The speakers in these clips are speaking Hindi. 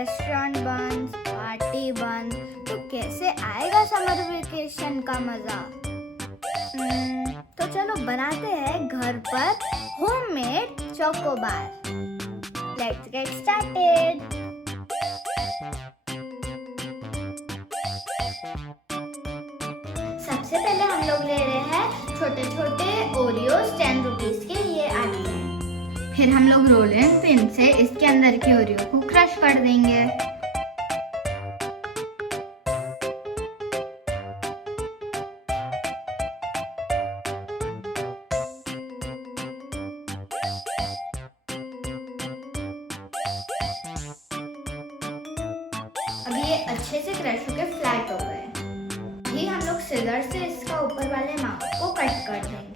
रेस्टोरेंट बंद, पार्टी बंद, तो कैसे आएगा समर वेकेशन का मजा। तो चलो बनाते हैं घर पर homemade chocobar. Let's get started. सबसे पहले हम लोग ले रहे हैं छोटे छोटे ओरियोज 10 रुपीज के, ये आते हैं। फिर हम लोग रोलिंग पिन से इसके अंदर के ओरियो को क्रश कर देंगे। अब ये अच्छे से क्रश होकर फ्लैट हो गए। अभी हम लोग सिजर से इसका ऊपर वाले माउथ को कट कर देंगे।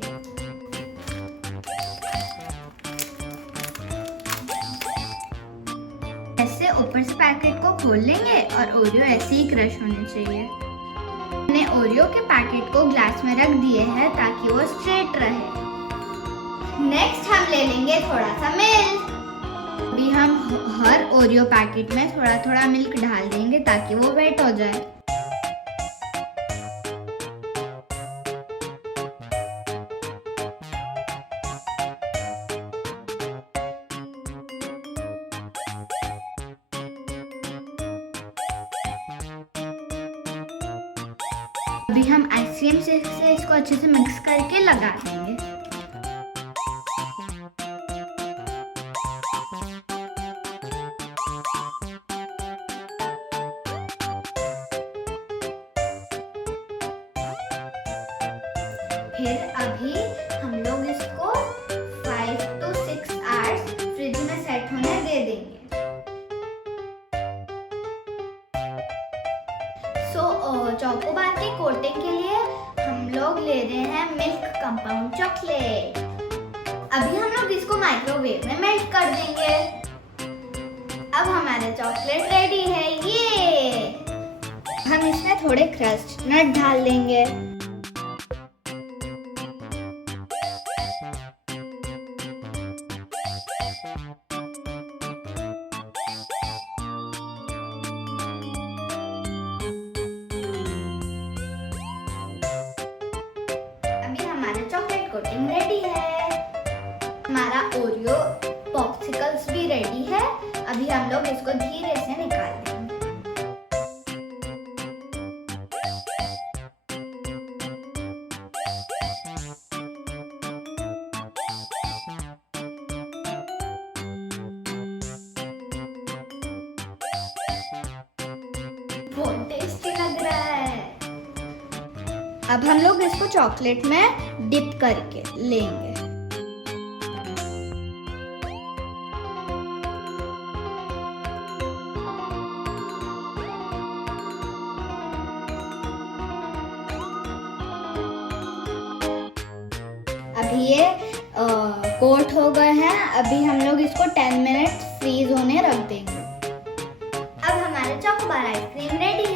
ऐसे ऊपर से पैकेट को खोल लेंगे और ओरियो ऐसे ही क्रश होने चाहिए। मैंने ओरियो के पैकेट को ग्लास में रख दिए हैं ताकि वो स्ट्रेट रहे। नेक्स्ट हम ले लेंगे थोड़ा सा मिल्क। अभी हम हर ओरियो पैकेट में थोड़ा थोड़ा मिल्क डाल देंगे ताकि वो वेट हो जाए। अभी हम आइसक्रीम स्टिक से इसको अच्छे से मिक्स करके लगा देंगे। फिर अभी हम लोग इसको 5 to 6 आवर्स फ्रिज में सेट होने दे देंगे। चोकोबार के कोटिंग के लिए हम लोग ले रहे हैं मिल्क कंपाउंड चॉकलेट। अभी हम लोग इसको माइक्रोवेव में मेल्ट कर देंगे। अब हमारे चॉकलेट रेडी है। ये हम इसमें थोड़े क्रस्ट नट डाल देंगे। चॉकलेट कोटिंग रेडी है। हमारा ओरियो पॉप्सिकल्स भी रेडी है। अभी हम लोग इसको धीरे से निकाल देंगे। बहुत टेस्टी लग रहा है। अब हम लोग इसको चॉकलेट में डिप करके लेंगे। अभी ये कोट हो गए हैं। अभी हम लोग इसको 10 मिनट फ्रीज होने रख देंगे। अब हमारे चोकोबार आइसक्रीम रेडी